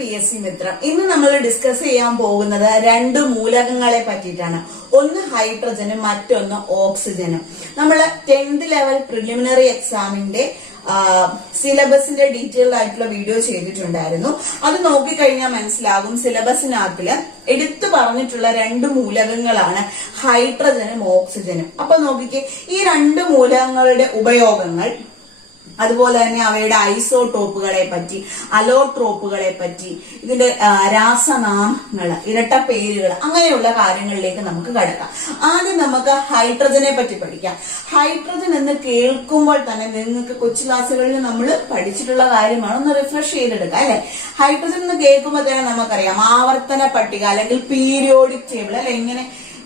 PSC മിത്രം. ഇന്ന് നമ്മൾ discuss ചെയ്യാൻ പോകുന്നത് രണ്ട് മൂലകങ്ങളെ പറ്റിയിട്ടാണ്. ഒന്ന് ഹൈഡ്രജനും മറ്റൊന്ന് ഓക്സിജനും. നമ്മൾ 10th ലെവൽ പ്രിലിമിനറി എക്സാമിന്റെ സിലബസിന്റെ ഡീറ്റെയിൽഡ് ആയിട്ടുള്ള വീഡിയോ ചെയ്തിട്ടുണ്ടായിരുന്നു. അത് നോക്കിക്കഴിഞ്ഞാൽ മനസ്സിലാകും സിലബസിനകത്തില് എടുത്തു പറഞ്ഞിട്ടുള്ള രണ്ട് മൂലകങ്ങളാണ് ഹൈഡ്രജനും ഓക്സിജനും. അപ്പൊ നോക്കിക്കേ, ഈ രണ്ട് മൂലകങ്ങളുടെ ഉപയോഗങ്ങൾ, അതുപോലെ തന്നെ അവയുടെ ഐസോടോപ്പുകളെ പറ്റി, അലോട്രോപ്പുകളെ പറ്റി, ഇതിന്റെ രാസനാമങ്ങൾ, ഇരട്ട പേരുകൾ, അങ്ങനെയുള്ള കാര്യങ്ങളിലേക്ക് നമുക്ക് കടക്കാം. ആദ്യം നമുക്ക് ഹൈഡ്രജനെ പറ്റി പഠിക്കാം. ഹൈഡ്രജൻ എന്ന് കേൾക്കുമ്പോൾ തന്നെ നിങ്ങൾക്ക് കൊച്ചു ക്ലാസ്സുകളിൽ നമ്മൾ പഠിച്ചിട്ടുള്ള കാര്യമാണ്, ഒന്ന് റിഫ്രഷ് ചെയ്തെടുക്കാം അല്ലെ. ഹൈഡ്രജൻ എന്ന് കേൾക്കുമ്പോൾ തന്നെ നമുക്കറിയാം ആവർത്തന പട്ടിക അല്ലെങ്കിൽ പീരിയോഡിക് ടേബിൾ അല്ലെ,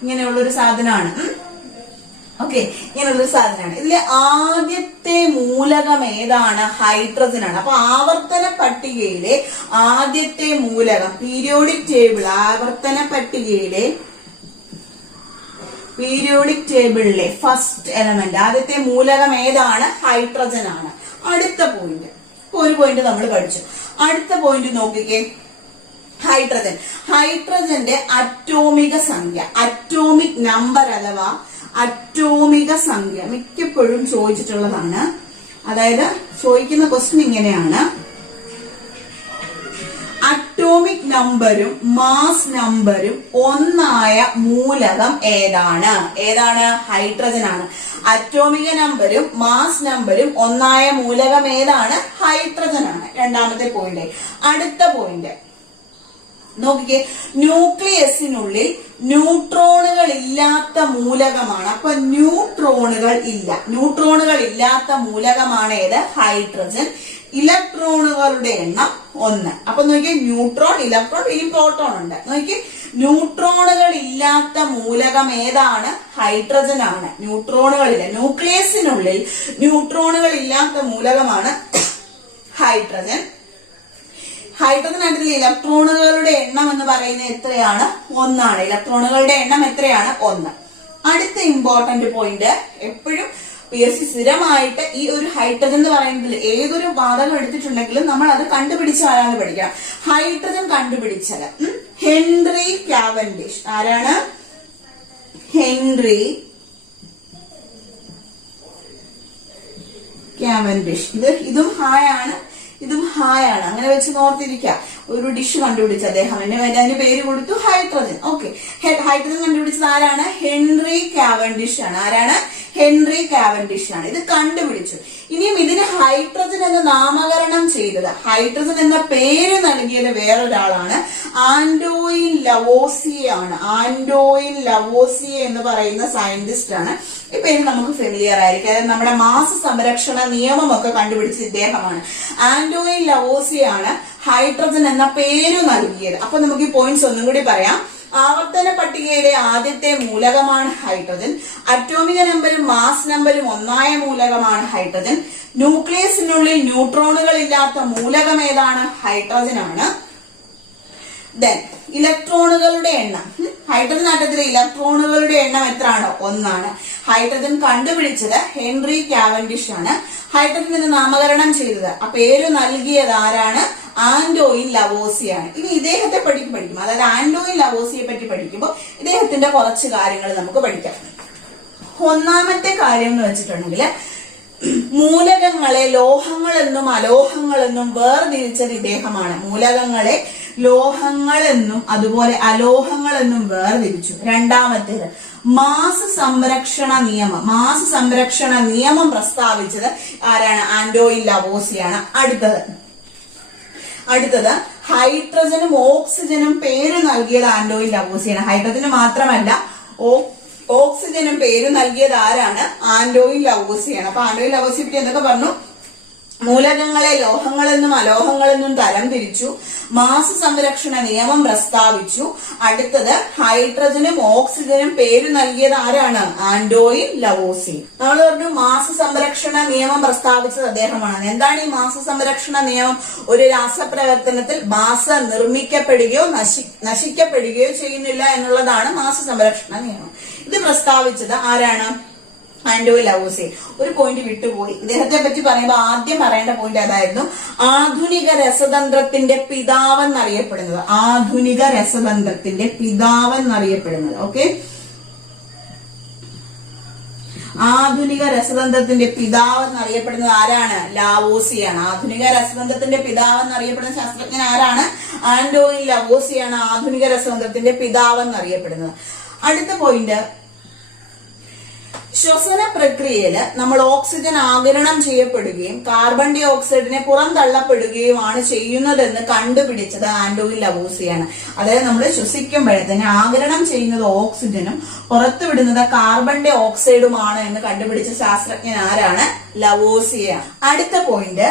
ഇങ്ങനെയുള്ളൊരു സാധനമാണ്. ഓക്കെ, ഇങ്ങനെയുള്ളൊരു സാധനമാണ്. ഇതിലെ ആദ്യത്തെ മൂലകം ഏതാണ്? ഹൈഡ്രജൻ ആണ്. അപ്പൊ ആവർത്തന പട്ടികയിലെ ആദ്യത്തെ മൂലകം, പീരിയോഡിക് ടേബിൾ, ആവർത്തന പീരിയോഡിക് ടേബിളിലെ ഫസ്റ്റ് എലമെന്റ്, ആദ്യത്തെ മൂലകം ഏതാണ്? ഹൈഡ്രജൻ ആണ്. അടുത്ത പോയിന്റ്, ഒരു പോയിന്റ് നമ്മൾ പഠിച്ചു. അടുത്ത പോയിന്റ് നോക്കിക്കേ, ഹൈഡ്രജന്റെ അറ്റോമിക സംഖ്യ, അറ്റോമിക് നമ്പർ അഥവാ അറ്റോമിക സംഖ്യ മിക്കപ്പോഴും ചോദിച്ചിട്ടുള്ളതാണ്. അതായത് ചോദിക്കുന്ന ക്വസ്റ്റ്യൻ ഇങ്ങനെയാണ്: അറ്റോമിക് നമ്പരും മാസ് നമ്പരും ഒന്നായ മൂലകം ഏതാണ്? ഹൈഡ്രജൻ ആണ്. അറ്റോമിക നമ്പരും മാസ് നമ്പരും ഒന്നായ മൂലകം ഏതാണ്? ഹൈഡ്രജൻ ആണ്. രണ്ടാമത്തെ പോയിന്റ്. അടുത്ത പോയിന്റ് നോക്കിക്കേ, ന്യൂക്ലിയസിനുള്ളിൽ ന്യൂട്രോണുകൾ ഇല്ലാത്ത മൂലകമാണ്. അപ്പൊ ന്യൂട്രോണുകൾ ഇല്ലാത്ത മൂലകമാണ് ഏത്? ഹൈഡ്രജൻ. ഇലക്ട്രോണുകളുടെ എണ്ണം 1. അപ്പൊ നോക്കിയേ, ന്യൂട്രോൺ, ഇലക്ട്രോൺ, ഇനി പ്രോട്ടോൺ ഉണ്ട്. നോക്കിയേ, ന്യൂട്രോണുകൾ ഇല്ലാത്ത മൂലകം ഏതാണ്? ഹൈഡ്രജൻ ആണ്. ന്യൂട്രോണുകളില്ല, ന്യൂക്ലിയസിനുള്ളിൽ ന്യൂട്രോണുകൾ ഇല്ലാത്ത മൂലകമാണ് ഹൈഡ്രജൻ. ഹൈഡ്രജനകത്തിൽ ഇലക്ട്രോണുകളുടെ എണ്ണം എന്ന് പറയുന്നത് എത്രയാണ്? 1 ആണ്. ഇലക്ട്രോണുകളുടെ എണ്ണം എത്രയാണ്? 1. അടുത്ത ഇമ്പോർട്ടന്റ് പോയിന്റ്, എപ്പോഴും PSC സ്ഥിരമായിട്ട് ഈ ഒരു ഹൈഡ്രജൻ എന്ന് പറയുന്നതിൽ ഏതൊരു വാതകം എടുത്തിട്ടുണ്ടെങ്കിലും നമ്മൾ അത് കണ്ടുപിടിച്ച ആരാന്ന് പഠിക്കണം. ഹൈഡ്രജൻ കണ്ടുപിടിച്ചത് ഹെൻറി കാവൻഡിഷ്. ആരാണ്? Henry Cavendish. ഇതും ഹായാണ്, ഇതും ഹായാണ്. അങ്ങനെ വെച്ച് നോർത്തിരിക്കാം. ഒരു ഡിഷ് കണ്ടുപിടിച്ച അദ്ദേഹം, അതിന് പേര് കൊടുത്തു ഹൈഡ്രജൻ. ഓക്കെ, ഹൈഡ്രജൻ കണ്ടുപിടിച്ചത് ആരാണ്? ഹെൻറി കാവൻഡിഷ് ആണ്. ആരാണ്? ഹെൻറി കാവൻഡിഷ് ആണ് ഇത് കണ്ടുപിടിച്ചു. ഇനിയും ഇതിന് ഹൈഡ്രജൻ എന്ന് നാമകരണം ചെയ്തത്, ഹൈഡ്രജൻ എന്ന പേര് നൽകിയത് വേറൊരാളാണ്, ആന്റോയിൻ ലവോസിയെ ആണ്. ആന്റോയിൻ ലവോസിയെ എന്ന് പറയുന്ന സയന്റിസ്റ്റ് ആണ്. ഈ പേര് നമുക്ക് ഫെമിലിയർ ആയിരിക്കും. അതായത് നമ്മുടെ മാസ സംരക്ഷണ നിയമമൊക്കെ കണ്ടുപിടിച്ച ഇദ്ദേഹമാണ്. ആന്റോയിൻ ലവോസിയെ ആണ് ഹൈഡ്രജൻ എന്ന പേര് നൽകിയത്. അപ്പൊ നമുക്ക് ഈ പോയിന്റ്സ് ഒന്നും കൂടി പറയാം. ആവർത്തന പട്ടികയിലെ ആദ്യത്തെ മൂലകമാണ് ഹൈഡ്രജൻ. അറ്റോമിക നമ്പരും മാസ് നമ്പരും ഒന്നായ മൂലകമാണ് ഹൈഡ്രജൻ. ന്യൂക്ലിയസിനുള്ളിൽ ന്യൂട്രോണുകൾ ഇല്ലാത്ത മൂലകം ഏതാണ്? ഹൈഡ്രജൻ ആണ്. ദെൻ ഇലക്ട്രോണുകളുടെ എണ്ണം, ഹൈഡ്രജൻ ആറ്റത്തിലെ ഇലക്ട്രോണുകളുടെ എണ്ണം എത്രയാണ്? 1 ആണ്. ഹൈഡ്രജൻ കണ്ടുപിടിച്ചത് ഹെൻറി കാവൻഡിഷ് ആണ്. ഹൈഡ്രജൻ എന്ന് നാമകരണം ചെയ്തത്, ആ പേര് നൽകിയത് ആരാണ്? ആന്റോയിൻ ലവോസിയാണ്. ഇനി ഇദ്ദേഹത്തെ പഠിക്കും. അതായത് ആന്റോയിൻ ലവോസിയെ പറ്റി പഠിക്കുമ്പോൾ ഇദ്ദേഹത്തിന്റെ കുറച്ച് കാര്യങ്ങൾ നമുക്ക് പഠിക്കാം. ഒന്നാമത്തെ കാര്യം എന്ന് വെച്ചിട്ടുണ്ടെങ്കിൽ, മൂലകങ്ങളെ ലോഹങ്ങളെന്നും അലോഹങ്ങളെന്നും വേർതിരിച്ചത് ഇദ്ദേഹമാണ്. മൂലകങ്ങളെ ലോഹങ്ങളെന്നും അതുപോലെ അലോഹങ്ങളെന്നും വേർതിരിച്ചു. രണ്ടാമത്തേത് മാസ് സംരക്ഷണ നിയമം പ്രസ്താവിച്ചത് ആരാണ്? ആന്റോയിൻ ലവോസിയാണ്. അടുത്തത് ഹൈഡ്രജനും ഓക്സിജനും പേര് നൽകിയത് ആന്റോയിൻ ലവോസിയാണ്. ഹൈഡ്രജന് മാത്രമല്ല ഓക്സിജനും പേര് നൽകിയത് ആരാണ്? ആന്റോയിൻ ലവോസിയാണ്. അപ്പൊ ആന്റോയിൻ ലവോസിയെ പറ്റി എന്തൊക്കെ പറഞ്ഞു? മൂലകങ്ങളെ ലോഹങ്ങളെന്നും അലോഹങ്ങളെന്നും തരംതിരിച്ചു, മാസ സംരക്ഷണ നിയമം പ്രസ്താവിച്ചു. അടുത്തത് ഹൈഡ്രജനും ഓക്സിജനും പേര് നൽകിയത് ആരാണ്? ആന്റോയിൻ ലവോസി. നമ്മൾ പറഞ്ഞു മാസ സംരക്ഷണ നിയമം പ്രസ്താവിച്ചത് അദ്ദേഹമാണ്. എന്താണ് ഈ മാസ സംരക്ഷണ നിയമം? ഒരു രാസപ്രവർത്തനത്തിൽ മാസ നിർമ്മിക്കപ്പെടുകയോ നശിക്കപ്പെടുകയോ ചെയ്യുന്നില്ല എന്നുള്ളതാണ് മാസ സംരക്ഷണ നിയമം. ഇത് പ്രസ്താവിച്ചത് ആരാണ്? Antoine Lavoisier. ഒരു പോയിന്റ് വിട്ടുപോയി. ഇദ്ദേഹത്തെ പറ്റി പറയുമ്പോൾ ആദ്യം പറയേണ്ട പോയിന്റ് അതായിരുന്നു. ആധുനിക രസതന്ത്രത്തിന്റെ പിതാവെന്നറിയപ്പെടുന്നത്. ആധുനിക രസതന്ത്രത്തിന്റെ പിതാവെന്നറിയപ്പെടുന്നത്. ഓക്കെ, ആധുനിക രസതന്ത്രത്തിന്റെ പിതാവ് എന്നറിയപ്പെടുന്നത് ആരാണ്? ലാവോസിയാണ്. ആധുനിക രസതന്ത്രത്തിന്റെ പിതാവ് എന്നറിയപ്പെടുന്ന ശാസ്ത്രജ്ഞൻ ആരാണ്? ആന്റോയിൻ ലവോസിയാണ് ആധുനിക രസതന്ത്രത്തിന്റെ പിതാവ് എന്നറിയപ്പെടുന്നത്. അടുത്ത പോയിന്റ്, ശ്വസന പ്രക്രിയയിൽ നമ്മൾ ഓക്സിജൻ ആഗിരണം ചെയ്യപ്പെടുകയും കാർബൺ ഡൈ ഓക്സൈഡിനെ പുറന്തള്ളപ്പെടുകയുമാണ് ചെയ്യുന്നതെന്ന് കണ്ടുപിടിച്ചത് ആന്റോയിൻ ലവോസിയാണ്. അതായത് നമ്മൾ ശ്വസിക്കുമ്പോഴത്തേന് ആഗിരണം ചെയ്യുന്നത് ഓക്സിജനും പുറത്തുവിടുന്നത് കാർബൺ ഡൈ ഓക്സൈഡുമാണ് എന്ന് കണ്ടുപിടിച്ച ശാസ്ത്രജ്ഞൻ ആരാണ്? ലവോസിയ. അടുത്ത പോയിന്റ്,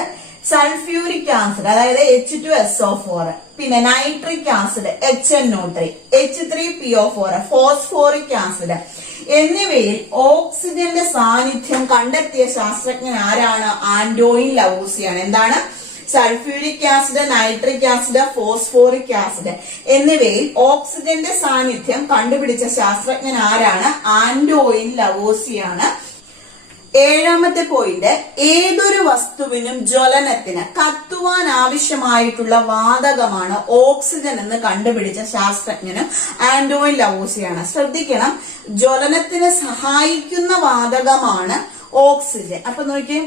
സൾഫ്യൂരിക് ആസിഡ് അതായത് H2SO4, പിന്നെ nitric acid HNO3, H3PO4, phosphoric acid എന്നിവയിൽ ഓക്സിജന്റെ സാന്നിധ്യം കണ്ടെത്തിയ ശാസ്ത്രജ്ഞൻ ആരാണ്? ആന്റോയിൻ ലവോസിയാണ്. എന്താണ്? Sulphuric acid, nitric acid, phosphoric acid എന്നിവയിൽ ഓക്സിജന്റെ സാന്നിധ്യം കണ്ടുപിടിച്ച ശാസ്ത്രജ്ഞൻ ആരാണ്? ആന്റോയിൻ ലവോസിയാണ്. ഏഴാമത്തെ പോയിന്റ്, ഏതൊരു വസ്തുവിനും ജ്വലനത്തിന് കത്തുവാൻ ആവശ്യമായിട്ടുള്ള വാതകമാണ് ഓക്സിജൻ എന്ന് കണ്ടുപിടിച്ച ശാസ്ത്രജ്ഞനും ആന്റോയിൻ ലവോസിയാണ്. ശ്രദ്ധിക്കണം, ജ്വലനത്തിന് സഹായിക്കുന്ന വാതകമാണ് ഓക്സിജൻ. അപ്പൊ നോക്കിയേ,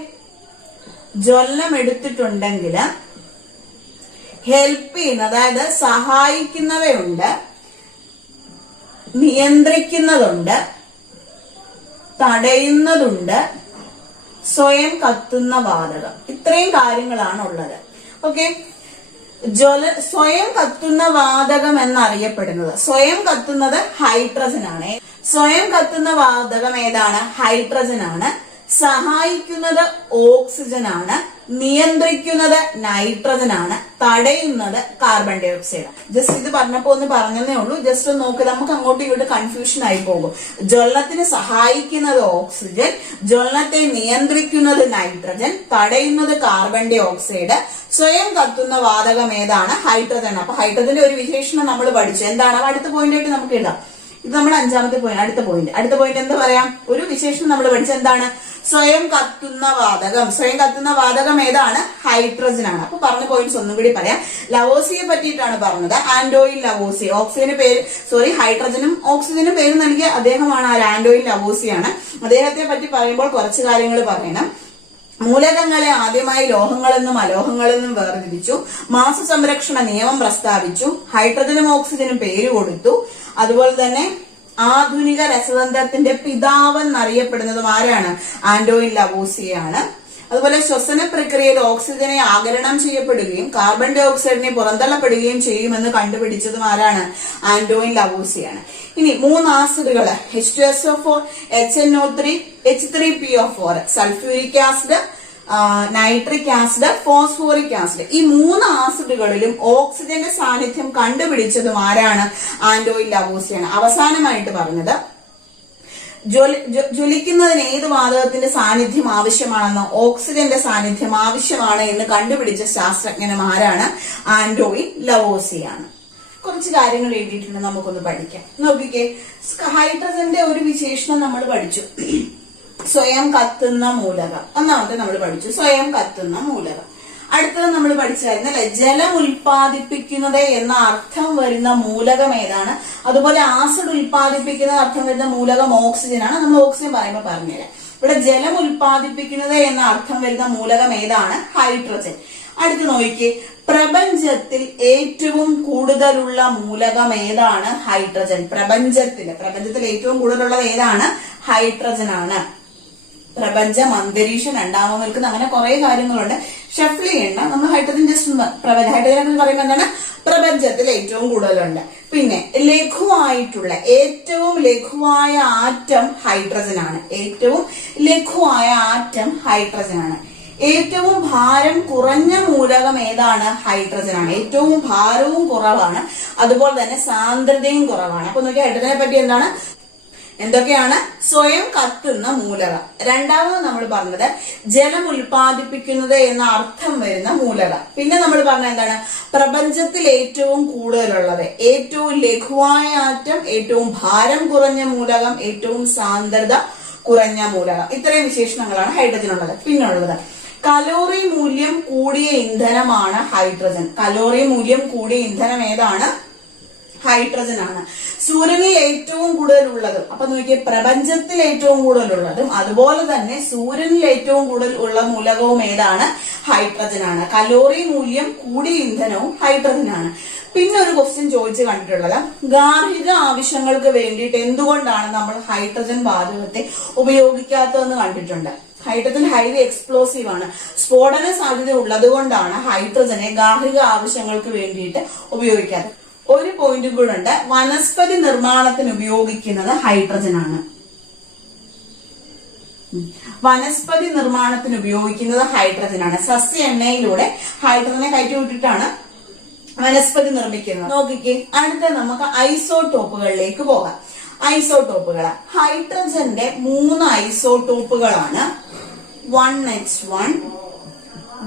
ജ്വലനം എടുത്തിട്ടുണ്ടെങ്കിൽ ഹെൽപ്പ് ചെയ്യുന്ന, അതായത് സഹായിക്കുന്നവയുണ്ട്, നിയന്ത്രിക്കുന്നതുണ്ട്, തടയുന്നതുണ്ട്, സ്വയം കത്തുന്ന വാതകം. ഇത്രയും കാര്യങ്ങളാണ് ഉള്ളത്. ഓക്കെ, സ്വയം കത്തുന്ന വാതകം എന്നറിയപ്പെടുന്നത്, സ്വയം കത്തുന്നത് ഹൈഡ്രജൻ ആണ്. സ്വയം കത്തുന്ന വാതകം ഏതാണ്? ഹൈഡ്രജൻ ആണ്. സഹായിക്കുന്നത് ഓക്സിജൻ ആണ്. നിയന്ത്രിക്കുന്നത് നൈട്രജൻ ആണ്. തടയുന്നത് കാർബൺ ഡൈ ഓക്സൈഡ്. ജസ്റ്റ് ഇത് പറഞ്ഞപ്പോ ഒന്ന് പറഞ്ഞതേ ഉള്ളൂ. ജസ്റ്റ് ഒന്ന് നോക്ക്, നമുക്ക് അങ്ങോട്ടും ഇങ്ങോട്ട് കൺഫ്യൂഷൻ ആയി പോകും. ജ്വലനത്തിന് സഹായിക്കുന്നത് ഓക്സിജൻ, ജ്വലനത്തെ നിയന്ത്രിക്കുന്നത് നൈട്രജൻ, തടയുന്നത് കാർബൺ ഡൈ ഓക്സൈഡ്, സ്വയം കത്തുന്ന വാതകം ഏതാണ്? ഹൈഡ്രജൻ. അപ്പൊ ഹൈഡ്രജന്റെ ഒരു വിശേഷണം നമ്മൾ പഠിച്ചു. എന്താണ്? അടുത്ത പോയിന്റ് ആയിട്ട് നമുക്ക് എഴുതാം. ഇത് നമ്മുടെ അഞ്ചാമത്തെ പോയിന്റ്. അടുത്ത പോയിന്റ് എന്താ പറയാം? ഒരു വിശേഷണം നമ്മൾ പഠിച്ച എന്താണ്? സ്വയം കത്തുന്ന വാതകം. സ്വയം കത്തുന്ന വാതകം ഏതാണ്? ഹൈഡ്രജൻ ആണ്. അപ്പൊ പറഞ്ഞ പോയിന്റ്സ് ഒന്നും കൂടി പറയാം. ലവോസിയെ പറ്റിയിട്ടാണ് പറഞ്ഞത്. ആന്റോയിൻ ലവോസി. ഹൈഡ്രജനും ഓക്സിജനും പേര് നൽകിയ അദ്ദേഹമാണ് ആന്റോയിൻ ലവോസിയാണ്. അദ്ദേഹത്തെ പറ്റി പറയുമ്പോൾ കുറച്ച് കാര്യങ്ങൾ പറയണം. മൂലകങ്ങളെ ആദ്യമായി ലോഹങ്ങളെന്നും അലോഹങ്ങളെന്നും വേർതിരിച്ചു. മാസ സംരക്ഷണ നിയമം പ്രസ്താവിച്ചു. ഹൈഡ്രജനും ഓക്സിജനും പേര് കൊടുത്തു. അതുപോലെ തന്നെ ആധുനിക രസതന്ത്രത്തിന്റെ പിതാവെന്നറിയപ്പെടുന്നതും ആരാണ്? ആന്റോയിൻ ലവോസിയാണ്. അതുപോലെ ശ്വസന പ്രക്രിയയിൽ ഓക്സിജനെ ആഗിരണം ചെയ്യപ്പെടുകയും കാർബൺ ഡൈ ഓക്സൈഡിനെ പുറന്തള്ളപ്പെടുകയും ചെയ്യുമെന്ന് കണ്ടുപിടിച്ചതും ആരാണ്? ആന്റോയിൻ ലവോസിയാണ്. ഇനി 3 ആസിഡുകൾ, H2SO4, HNO3, H3PO4, sulphuric acid, nitric acid, phosphoric acid. ഈ 3 ആസിഡുകളിലും ഓക്സിജന്റെ സാന്നിധ്യം കണ്ടുപിടിച്ചതും ആരാണ്? ആന്റോയിൻ ലവോസിയാണ്. അവസാനമായിട്ട് പറഞ്ഞത്, ജ്വലിക്കുന്നതിന് ഏത് വാതകത്തിന്റെ സാന്നിധ്യം ആവശ്യമാണെന്നോ ഓക്സിജന്റെ സാന്നിധ്യം ആവശ്യമാണ് എന്ന് കണ്ടുപിടിച്ച ശാസ്ത്രജ്ഞനും ആരാണ്? ആന്റോയിൻ ലവോസിയാണ്. കുറച്ച് കാര്യങ്ങൾ എഴുതിയിട്ടുണ്ട്, നമുക്കൊന്ന് പഠിക്കാം. നോക്കിക്കേ, ഹൈഡ്രജന്റെ ഒരു വിശേഷണം നമ്മൾ പഠിച്ചു. സ്വയം കത്തുന്ന മൂലകം. ഒന്നാമത്തെ നമ്മൾ പഠിച്ചു, സ്വയം കത്തുന്ന മൂലകം. അടുത്തത് നമ്മൾ പഠിച്ചായിരുന്നു അല്ലെ, ജലം ഉൽപ്പാദിപ്പിക്കുന്നത് എന്ന അർത്ഥം വരുന്ന മൂലകം ഏതാണ്? അതുപോലെ ആസിഡ് ഉൽപ്പാദിപ്പിക്കുന്ന അർത്ഥം വരുന്ന മൂലകം ഓക്സിജൻ ആണ്. നമ്മൾ ഓക്സിജൻ പറയുമ്പോൾ പറഞ്ഞുതരാം. ഇവിടെ ജലം ഉൽപ്പാദിപ്പിക്കുന്നത് എന്ന അർത്ഥം വരുന്ന മൂലകം ഏതാണ്? ഹൈഡ്രജൻ. അടുത്ത് നോക്കിക്കേ, പ്രപഞ്ചത്തിൽ ഏറ്റവും കൂടുതലുള്ള മൂലകം ഏതാണ്? ഹൈഡ്രജൻ. പ്രപഞ്ചത്തിൽ ഏറ്റവും കൂടുതലുള്ളത് ഏതാണ്? ഹൈഡ്രജൻ ആണ്. പ്രപഞ്ചം, അന്തരീക്ഷം, രണ്ടാമത് നിൽക്കുന്ന, അങ്ങനെ കുറെ കാര്യങ്ങളുണ്ട്. ഷഫിൾ ചെയ്യണ്ട, നമ്മൾ ഹൈഡ്രജൻ ജസ്റ്റ് ഹൈഡ്രജൻ എന്ന് പറയുമ്പോൾ എന്താണ്? പ്രപഞ്ചത്തിൽ ഏറ്റവും കൂടുതലുണ്ട്. പിന്നെ ഏറ്റവും ലഘുവായ ആറ്റം ഹൈഡ്രജൻ ആണ്. ഏറ്റവും ലഘുവായ ആറ്റം ഹൈഡ്രജൻ ആണ്. ഏറ്റവും ഭാരം കുറഞ്ഞ മൂലകം ഏതാണ്? ഹൈഡ്രജൻ ആണ്. ഏറ്റവും ഭാരവും കുറവാണ്, അതുപോലെ തന്നെ സാന്ദ്രതയും കുറവാണ്. അപ്പൊ നോക്കിയാൽ ഹൈഡ്രജനെ പറ്റി എന്തൊക്കെയാണ്? സ്വയം കത്തുന്ന മൂലകം. രണ്ടാമത് നമ്മൾ പറഞ്ഞത് ജലം ഉൽപ്പാദിപ്പിക്കുന്നത് എന്ന അർത്ഥം വരുന്ന മൂലകം. പിന്നെ നമ്മൾ പറഞ്ഞ എന്താണ്? പ്രപഞ്ചത്തിൽ ഏറ്റവും കൂടുതലുള്ളത്, ഏറ്റവും ലഘുവായ ആറ്റം, ഏറ്റവും ഭാരം കുറഞ്ഞ മൂലകം, ഏറ്റവും സാന്ദ്രത കുറഞ്ഞ മൂലകം. ഇത്രയും വിശേഷണങ്ങളാണ് ഹൈഡ്രജനുള്ളത്. പിന്നുള്ളത് കലോറി മൂല്യം കൂടിയ ഇന്ധനമാണ് ഹൈഡ്രജൻ. കലോറി മൂല്യം കൂടിയ ഇന്ധനം ഏതാണ്? ഹൈഡ്രജൻ ആണ്. സൂര്യനിൽ ഏറ്റവും കൂടുതലുള്ളതും, അപ്പൊ നോക്കിയേ, പ്രപഞ്ചത്തിൽ ഏറ്റവും കൂടുതലുള്ളതും അതുപോലെ തന്നെ സൂര്യനിൽ ഏറ്റവും കൂടുതൽ ഉള്ള മൂലകവും ഏതാണ്? ഹൈഡ്രജൻ ആണ്. കലോറി മൂല്യം കൂടിയ ഇന്ധനവും ഹൈഡ്രജൻ ആണ്. പിന്നെ ഒരു ക്വസ്റ്റ്യൻ ചോദിച്ചു കണ്ടിട്ടുള്ളത്, ഗാർഹിക ആവശ്യങ്ങൾക്ക് വേണ്ടിയിട്ട് എന്തുകൊണ്ടാണ് നമ്മൾ ഹൈഡ്രജൻ വാതകത്തെ ഉപയോഗിക്കാത്തതെന്ന് കണ്ടിട്ടുണ്ട്. ഹൈഡ്രജൻ ഹൈലി എക്സ്പ്ലോസീവ് ആണ്. സ്ഫോടന സാധ്യത ഉള്ളത് കൊണ്ടാണ് ഹൈഡ്രജനെ ഗാർഹിക ആവശ്യങ്ങൾക്ക് വേണ്ടിയിട്ട് ഉപയോഗിക്കാത്തത്. ഒരു പോയിന്റ് കൂടെ ഉണ്ട്, വനസ്പതി നിർമ്മാണത്തിന് ഉപയോഗിക്കുന്നത് ഹൈഡ്രജൻ ആണ്. വനസ്പതി നിർമ്മാണത്തിന് ഉപയോഗിക്കുന്നത് ഹൈഡ്രജൻ ആണ്. സസ്യ എണ്ണയിലൂടെ ഹൈഡ്രജനെ കയറ്റിവിട്ടിട്ടാണ് വനസ്പതി നിർമ്മിക്കുന്നത്. നോക്കിക്കേ, അടുത്ത നമുക്ക് ഐസോടോപ്പുകളിലേക്ക് പോകാം. ഐസോടോപ്പുകൾ, ഹൈഡ്രജന്റെ 3 ഐസോടോപ്പുകളാണ് 1H1,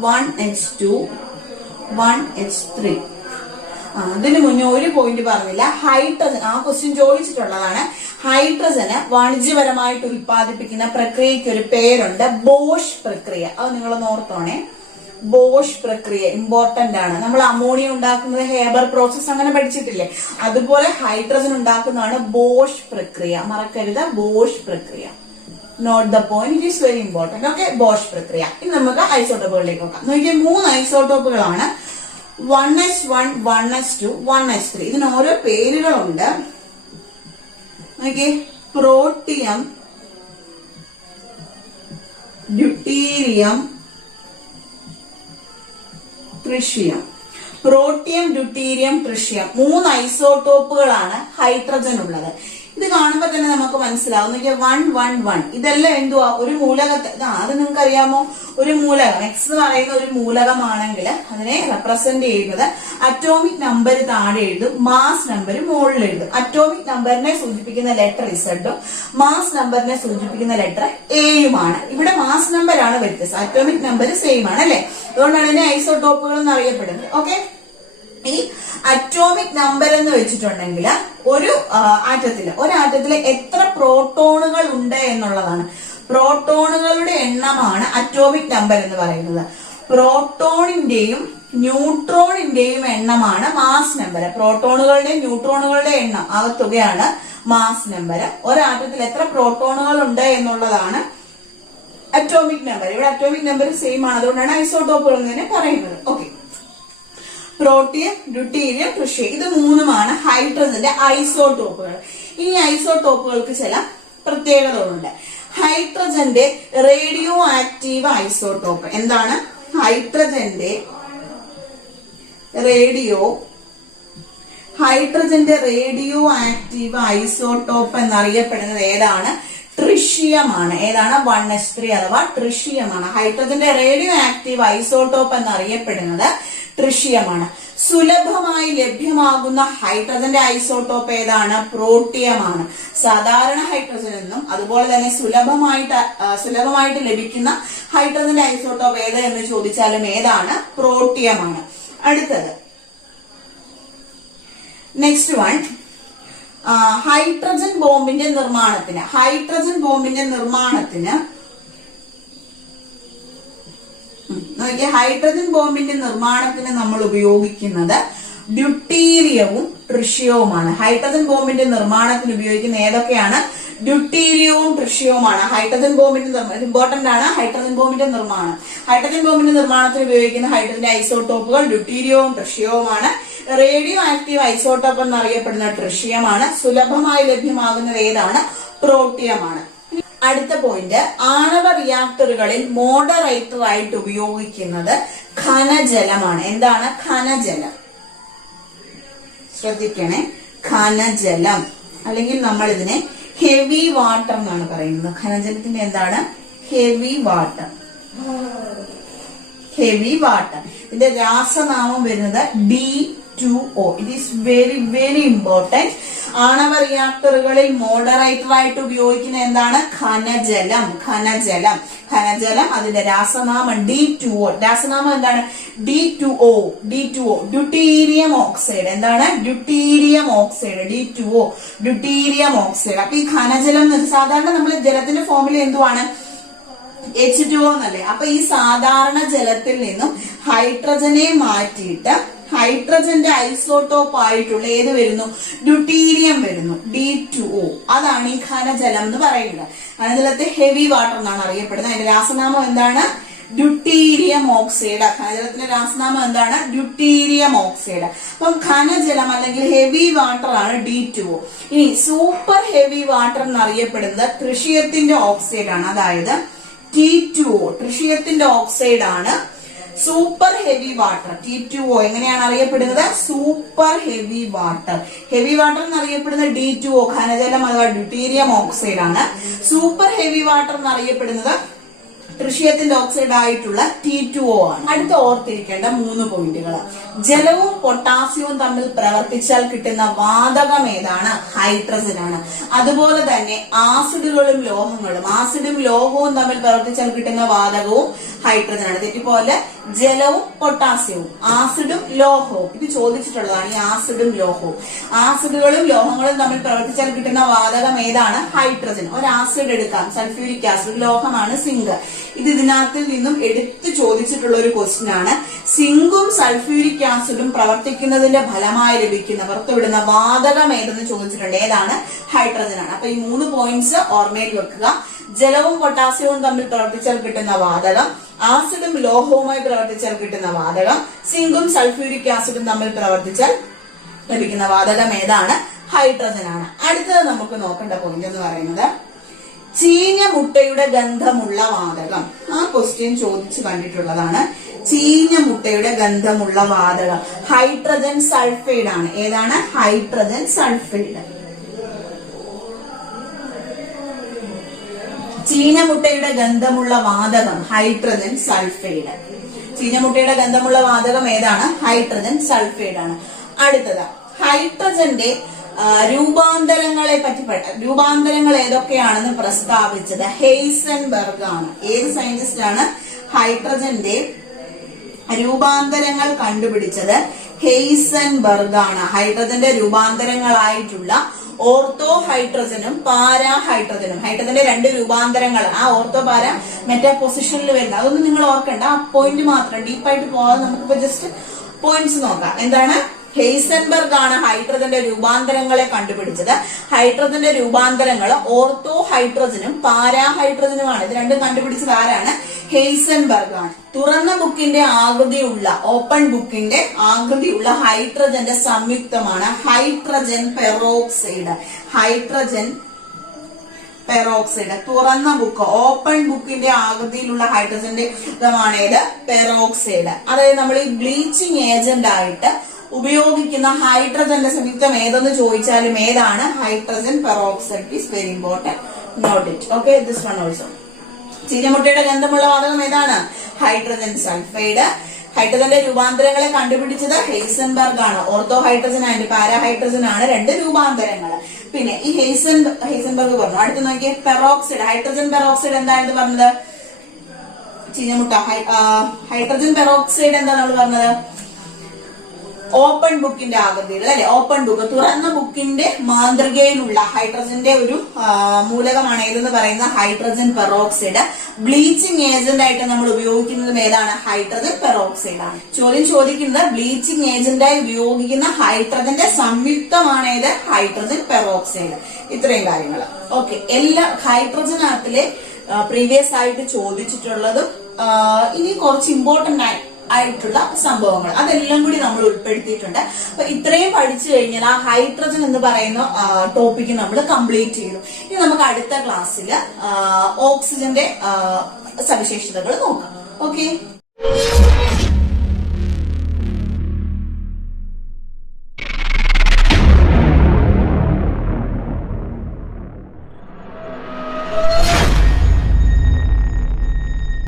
1H2, 1H3. അതിനു മുന്നേ ഒരു പോയിന്റ് പറഞ്ഞില്ല. ഹൈഡ്രജൻ, ആ ക്വസ്റ്റ്യൻ ചോദിച്ചിട്ടുള്ളതാണ്. ഹൈഡ്രജന് വാണിജ്യപരമായിട്ട് ഉൽപ്പാദിപ്പിക്കുന്ന പ്രക്രിയയ്ക്ക് ഒരു പേരുണ്ട്, ബോഷ് പ്രക്രിയ. അത് നിങ്ങൾ ഓർത്തോണേ. ബോഷ് പ്രക്രിയ ഇമ്പോർട്ടന്റ് ആണ്. നമ്മൾ അമോണിയ ഉണ്ടാക്കുന്നത് ഹേബർ പ്രോസസ് അങ്ങനെ പഠിച്ചിട്ടില്ലേ? അതുപോലെ ഹൈഡ്രജൻ ഉണ്ടാക്കുന്നതാണ് ബോഷ് പ്രക്രിയ. മറക്കരുത്, ബോഷ് പ്രക്രിയ. Note the point, it is very important. Okay, Bosch പ്രക്രിയ. ഇനി നമുക്ക് ഐസോടോപ്പുകളിലേക്ക് നോക്കാം. നോക്കിയാൽ 3 ഐസോടോപ്പുകളാണ് 1H1, 1H2, 1H3. ഇതിന് ഓരോ പേരുകളുണ്ട്. നോക്കിയേ, protium, deuterium, tritium. Protium, deuterium, tritium 3 ഐസോടോപ്പുകളാണ് ഹൈഡ്രജൻ ഉള്ളത്. ഇത് കാണുമ്പോ തന്നെ നമുക്ക് മനസ്സിലാവും. 1, 1, 1 ഇതെല്ലാം എന്തുവാ? ഒരു മൂലകത്തെ, അത് നിങ്ങൾക്ക് അറിയാമോ? ഒരു മൂലകം എക്സ് എന്ന് പറയുന്ന ഒരു മൂലകമാണെങ്കിൽ അതിനെ റെപ്രസെന്റ് ചെയ്യുന്നത് അറ്റോമിക് നമ്പർ താഴെ എഴുതും, മാസ് നമ്പർ മുകളിൽ എഴുതും. അറ്റോമിക് നമ്പറിനെ സൂചിപ്പിക്കുന്ന ലെറ്റർ ഇസഡും മാസ് നമ്പറിനെ സൂചിപ്പിക്കുന്ന ലെറ്റർ എയുമാണ്. ഇവിടെ മാസ് നമ്പർ ആണ് വ്യത്യസ്തം, അറ്റോമിക് നമ്പർ സെയിം ആണ് അല്ലെ? അതുകൊണ്ടാണ് ഇതിനെ ഐസോടോപ്പുകൾ എന്ന് അറിയപ്പെടുന്നത്. ഓക്കെ, ഈ അറ്റോമിക് നമ്പർ എന്ന് വെച്ചിട്ടുണ്ടെങ്കിൽ ഒരു ആറ്റത്തില് എത്ര പ്രോട്ടോണുകൾ ഉണ്ട് എന്നുള്ളതാണ്. പ്രോട്ടോണുകളുടെ എണ്ണമാണ് അറ്റോമിക് നമ്പർ എന്ന് പറയുന്നത്. പ്രോട്ടോണിന്റെയും ന്യൂട്രോണിന്റെയും എണ്ണമാണ് മാസ് നമ്പർ. പ്രോട്ടോണുകളുടെയും ന്യൂട്രോണുകളുടെ എണ്ണം ആകത്തുകയാണ് മാസ് നമ്പർ. ഒരാറ്റത്തിൽ എത്ര പ്രോട്ടോണുകൾ ഉണ്ട് എന്നുള്ളതാണ് അറ്റോമിക് നമ്പർ. ഇവിടെ അറ്റോമിക് നമ്പർ സെയിം ആണ്, അതുകൊണ്ടാണ് ഐസോടോപ്പുകൾ എന്ന് തന്നെ പറയുന്നത്. ഓക്കെ, പ്രോട്ടിയം, ഡ്യൂട്ടീരിയം, ട്രിഷ്യം ഇത് 3മാണ് ഹൈഡ്രജന്റെ ഐസോടോപ്പുകൾ. ഇനി ഐസോടോപ്പുകൾക്ക് ചില പ്രത്യേകതകളുണ്ട്. ഹൈഡ്രജന്റെ റേഡിയോ ആക്റ്റീവ് ഐസോടോപ്പ് എന്താണ്? ഹൈഡ്രജന്റെ റേഡിയോ ആക്റ്റീവ് ഐസോടോപ്പ് എന്നറിയപ്പെടുന്നത് ഏതാണ്? ട്രിഷ്യമാണ്. ഏതാണ്? 1H3 അഥവാ ട്രിഷ്യമാണ്. ഹൈഡ്രജന്റെ റേഡിയോ ആക്റ്റീവ് ഐസോടോപ്പ് എന്നറിയപ്പെടുന്നത് ട്രിഷ്യമാണ്. സുലഭമായി ലഭ്യമാകുന്ന ഹൈഡ്രജന്റെ ഐസോടോപ്പ് ഏതാണ്? പ്രോട്ടിയമാണ്. സാധാരണ ഹൈഡ്രജൻ എന്നും അതുപോലെ തന്നെ സുലഭമായിട്ട് ലഭിക്കുന്ന ഹൈഡ്രജന്റെ ഐസോടോപ്പ് ഏത് എന്ന് ചോദിച്ചാലും ഏതാണ്? പ്രോട്ടിയമാണ്. അടുത്തത് നെക്സ്റ്റ് വൺ, ഹൈഡ്രജൻ ബോംബിന്റെ നിർമ്മാണത്തിന് ഹൈഡ്രജൻ ബോംബിന്റെ നിർമ്മാണത്തിന് നമ്മൾ ഉപയോഗിക്കുന്നത് ഡ്യൂട്ടീരിയവും ട്രിഷ്യവുമാണ്. ഹൈഡ്രജൻ ബോംബിന്റെ നിർമ്മാണത്തിന് ഉപയോഗിക്കുന്ന ഏതൊക്കെയാണ്? ഡ്യൂട്ടീരിയവും ട്രിഷ്യവുമാണ്. ഹൈഡ്രജൻ ബോംബിന്റെ ഇമ്പോർട്ടന്റ് ആണ്. ഹൈഡ്രജൻ ബോംബിന്റെ നിർമ്മാണത്തിന് ഉപയോഗിക്കുന്ന ഹൈഡ്രജന്റെ ഐസോടോപ്പുകൾ ഡ്യൂട്ടീരിയവും ട്രിഷ്യവുമാണ്. റേഡിയോ ആക്റ്റീവ് ഐസോടോപ്പ് എന്നറിയപ്പെടുന്ന ട്രിഷ്യമാണ്. സുലഭമായി ലഭ്യമാകുന്നത് ഏതാണ്? പ്രോട്ടിയമാണ്. അടുത്ത പോയിന്റ്, ആണവ റിയാക്ടറുകളിൽ മോഡറേറ്റർ ആയിട്ട് ഉപയോഗിക്കുന്നത് ഘനജലമാണ്. എന്താണ്? ഘനജലം. ശ്രദ്ധിക്കണേ, ഘനജലം അല്ലെങ്കിൽ നമ്മൾ ഇതിനെ ഹെവി വാട്ടർ എന്നാണ് പറയുന്നത്. ഘനജലത്തിന്റെ എന്താണ്? Heavy water. ഇതിന്റെ രാസനാമം വരുന്നത് D2 D2O. It is very very important. ആണവ റിയാക്ടറുകളിൽ മോഡറേറ്റർ ആയിട്ട് ഉപയോഗിക്കുന്ന എന്താണ്? ഖനജലം. ഖനജലം ഖനജലം അതിന്റെ രാസനാമം D2O. രാസനാമം എന്താണ്? D2O. D2O deuterium oxide. എന്താണ്? Deuterium oxide. D2O deuterium oxide. അപ്പൊ ഈ ഖനജലം സാധാരണ നമ്മൾ ജലത്തിന്റെ ഫോമിൽ എന്തുവാണ്? H2O എന്നല്ലേ. അപ്പൊ ഈ സാധാരണ ജലത്തിൽ നിന്നും ഹൈഡ്രജനെ മാറ്റിയിട്ട് ഹൈഡ്രജന്റെ ഐസോട്ടോപ്പ് ആയിട്ടുള്ള ഏത് വരുന്നു? ഡ്യൂട്ടീരിയം വരുന്നു. D2O. അതാണ് ഈ ഖനജലം എന്ന് പറയുന്നത്. ഖനജലത്തെ ഹെവി വാട്ടർ എന്നാണ് അറിയപ്പെടുന്നത്. അതിന്റെ രാസനാമം എന്താണ്? Deuterium oxide. ഖനജലത്തിന്റെ രാസനാമം എന്താണ്? Deuterium oxide. അപ്പം ഖനജലം അല്ലെങ്കിൽ ഹെവി വാട്ടർ ആണ് D2O. ഇനി സൂപ്പർ ഹെവി വാട്ടർ എന്നറിയപ്പെടുന്നത് ട്രിഷിയത്തിന്റെ ഓക്സൈഡ് ആണ്. അതായത് T2O. ട്രിഷിയത്തിന്റെ ഓക്സൈഡ് ആണ് സൂപ്പർ ഹെവി വാട്ടർ. T2O എങ്ങനെയാണ് അറിയപ്പെടുന്നത്? Super heavy water. Heavy water എന്നറിയപ്പെടുന്നത് D2O ഖനജലം അഥവാ ഡ്യൂട്ടീരിയം ഓക്സൈഡ് ആണ്. സൂപ്പർ ഹെവി വാട്ടർ എന്നറിയപ്പെടുന്നത് ട്രിഷിയത്തിന്റെ ഓക്സൈഡ് ആയിട്ടുള്ള T2O ആണ്. അടുത്ത ഓർത്തിരിക്കേണ്ട 3 പോയിന്റുകൾ. ജലവും പൊട്ടാസ്യവും തമ്മിൽ പ്രവർത്തിച്ചാൽ കിട്ടുന്ന വാതകം ഏതാണ്? ഹൈഡ്രജൻ ആണ്. അതുപോലെ തന്നെ ആസിഡുകളും ലോഹങ്ങളും, ആസിഡും ലോഹവും തമ്മിൽ പ്രവർത്തിച്ചാൽ കിട്ടുന്ന വാതകവും ഹൈഡ്രജൻ ആണ്. തെറ്റിപ്പോലെ ജലവും പൊട്ടാസ്യവും, ആസിഡും ലോഹവും, ഇത് ചോദിച്ചിട്ടുള്ളതാണ്. ഈ ആസിഡും ലോഹവും, ആസിഡുകളും ലോഹങ്ങളും തമ്മിൽ പ്രവർത്തിച്ചാൽ കിട്ടുന്ന വാതകം ഏതാണ്? ഹൈഡ്രജൻ. ഒരു ആസിഡ് എടുക്കാം, സൾഫ്യൂരിക് ആസിഡ്, ലോഹമാണ് സിങ്ക്. ഇത് ഇതിനകത്തിൽ നിന്നും എടുത്തു ചോദിച്ചിട്ടുള്ള ഒരു ക്വസ്റ്റ്യൻ ആണ്. സിങ്കും സൾഫ്യൂരിക് ആസിഡും പ്രവർത്തിക്കുന്നതിന്റെ ഫലമായി ലഭിക്കുന്ന പുറത്തുവിടുന്ന വാതകം ഏതെന്ന് ചോദിച്ചിട്ടുണ്ട്. ഏതാണ്? ഹൈഡ്രജൻ ആണ്. അപ്പൊ ഈ 3 പോയിന്റ്സ് ഓർമ്മയിൽ വെക്കുക. ജലവും പൊട്ടാസ്യവും തമ്മിൽ പ്രവർത്തിച്ചാൽ കിട്ടുന്ന വാതകം, ആസിഡും ലോഹവുമായി പ്രവർത്തിച്ചാൽ കിട്ടുന്ന വാതകം, സിങ്കും സൾഫ്യൂരിക് ആസിഡും തമ്മിൽ പ്രവർത്തിച്ചാൽ ലഭിക്കുന്ന വാതകം ഏതാണ്? ഹൈഡ്രജൻ ആണ്. അടുത്തത് നമുക്ക് നോക്കേണ്ട പോയിന്റ് എന്ന് പറയുന്നത് ചീഞ്ഞ മുട്ടയുടെ ഗന്ധമുള്ള വാതകം. ആ ക്വസ്റ്റ്യൻ ചോദിച്ചു കണ്ടിട്ടുള്ളതാണ്. ചീഞ്ഞ മുട്ടയുടെ ഗന്ധമുള്ള വാതകം ഹൈഡ്രജൻ സൾഫൈഡ് ആണ്. ഏതാണ്? Hydrogen sulphide. ചീഞ്ഞമുട്ടയുടെ ഗന്ധമുള്ള വാതകം ഹൈഡ്രജൻ സൾഫൈഡ്. ചീഞ്ഞമുട്ടയുടെ ഗന്ധമുള്ള വാതകം ഏതാണ്? ഹൈഡ്രജൻ സൾഫൈഡ് ആണ്. അടുത്തത് ഹൈഡ്രജന്റെ രൂപാന്തരങ്ങളെ പറ്റിപ്പെട്ട രൂപാന്തരങ്ങൾ ഏതൊക്കെയാണെന്ന് പ്രസ്താവിച്ചത് ഹെയ്സൻബർഗ് ആണ്. ഏത് സയന്റിസ്റ്റ് ആണ്? ഹൈഡ്രജന്റെ രൂപാന്തരങ്ങൾ കണ്ടുപിടിച്ചത് ഹെയ്സൻബർഗ് ആണ്. ഹൈഡ്രജന്റെ രൂപാന്തരങ്ങളായിട്ടുള്ള ഓർത്തോ ഹൈഡ്രജനും പാരാ ഹൈഡ്രജനും, ഹൈഡ്രജന്റെ 2 രൂപാന്തരങ്ങൾ, ആ ഓർത്തോ പാരാ മെറ്റാ പൊസിഷനിൽ വരുന്നത്, അതൊന്നും നിങ്ങൾ ഓർക്കണ്ട. ആ പോയിന്റ് മാത്രം ഡീപ്പായിട്ട് പോകാതെ നമുക്കിപ്പോ ജസ്റ്റ് പോയിന്റ്സ് നോക്കാം. എന്താണ്? ഹെയ്സൻബർഗ് ആണ് ഹൈഡ്രജന്റെ രൂപാന്തരങ്ങളെ കണ്ടുപിടിച്ചത്. ഹൈഡ്രജന്റെ രൂപാന്തരങ്ങൾ ഓർത്തോ ഹൈഡ്രജനും പാരാ ഹൈഡ്രജനുമാണ്. ഇത് രണ്ടും കണ്ടുപിടിച്ചത് ആരാണ്? ഹെയ്സൻബർഗ് ആണ്. തുറന്ന ബുക്കിന്റെ ആകൃതിയുള്ള, ഓപ്പൺ ബുക്കിന്റെ ആകൃതിയുള്ള ഹൈഡ്രജന്റെ സംയുക്തമാണ് ഹൈഡ്രജൻ പെറോക്സൈഡ്. Hydrogen peroxide. തുറന്ന ബുക്ക്, ഓപ്പൺ ബുക്കിന്റെ ആകൃതിയിലുള്ള ഹൈഡ്രജന്റെ ഇതമാണേത്? പെറോക്സൈഡ്. അതായത് നമ്മൾ ഈ ബ്ലീച്ചിങ് ഏജന്റ് ആയിട്ട് ഉപയോഗിക്കുന്ന ഹൈഡ്രജന്റെ സംയുക്തം ഏതെന്ന് ചോദിച്ചാലും ഏതാണ്? Hydrogen peroxide. Is very important. Note it. Okay, this one also. ചീഞ്ഞമുട്ടയുടെ ഗന്ധമുള്ള വാതകം ഏതാണ്? Hydrogen sulphide. ഹൈഡ്രജന്റെ രൂപാന്തരങ്ങളെ കണ്ടുപിടിച്ചത് ഹെയ്സൻബർഗ് ആണ്. Ortho hydrogen and para hydrogen ആണ് 2 രൂപാന്തരങ്ങൾ. പിന്നെ ഈ ഹെയ്സൻബർഗ് പറഞ്ഞു. അടുത്ത് നോക്കിയേ, പെറോക്സൈഡ്. ഹൈഡ്രജൻ പെറോക്സൈഡ് എന്തായിരുന്നു പറഞ്ഞത്? ചീഞ്ഞമുട്ട. ഹൈഡ്രജൻ പെറോക്സൈഡ് എന്താ നമ്മൾ പറഞ്ഞത്? ഓപ്പൺ ബുക്കിന്റെ ആകൃതിയിൽ, അല്ലെ? ഓപ്പൺ ബുക്ക്, തുറന്ന ബുക്കിന്റെ മാതൃകയിലുള്ള ഹൈഡ്രജന്റെ ഒരു മൂലകമാണ് ഏതെന്ന് പറയുന്ന ഹൈഡ്രജൻ പെറോക്സൈഡ്. ബ്ലീച്ചിങ് ഏജന്റ് ആയിട്ട് നമ്മൾ ഉപയോഗിക്കുന്നത് ഏതാണ്? ഹൈഡ്രജൻ പെറോക്സൈഡ് ആണ്. ചോദ്യം ചോദിക്കുന്നത് ബ്ലീച്ചിങ് ഏജന്റായി ഉപയോഗിക്കുന്ന ഹൈഡ്രജന്റെ സംയുക്തമാണ് ഏത്? Hydrogen peroxide. ഇത്രയും കാര്യങ്ങൾ. ഓക്കെ, എല്ലാ ഹൈഡ്രജനകത്തിലെ പ്രീവിയസ് ആയിട്ട് ചോദിച്ചിട്ടുള്ളതും ഇനി കുറച്ച് ഇമ്പോർട്ടന്റ് ആയിട്ടുള്ള സംഭവങ്ങൾ അതെല്ലാം കൂടി നമ്മൾ ഉൾപ്പെടുത്തിയിട്ടുണ്ട്. അപ്പൊ ഇത്രയും പഠിച്ചു കഴിഞ്ഞാൽ ആ ഹൈഡ്രജൻ എന്ന് പറയുന്ന ടോപ്പിക്ക് നമ്മൾ കംപ്ലീറ്റ് ചെയ്തു. ഇനി നമുക്ക് അടുത്ത ക്ലാസ്സിൽ ഓക്സിജന്റെ സവിശേഷതകൾ നോക്കാം. ഓക്കെ.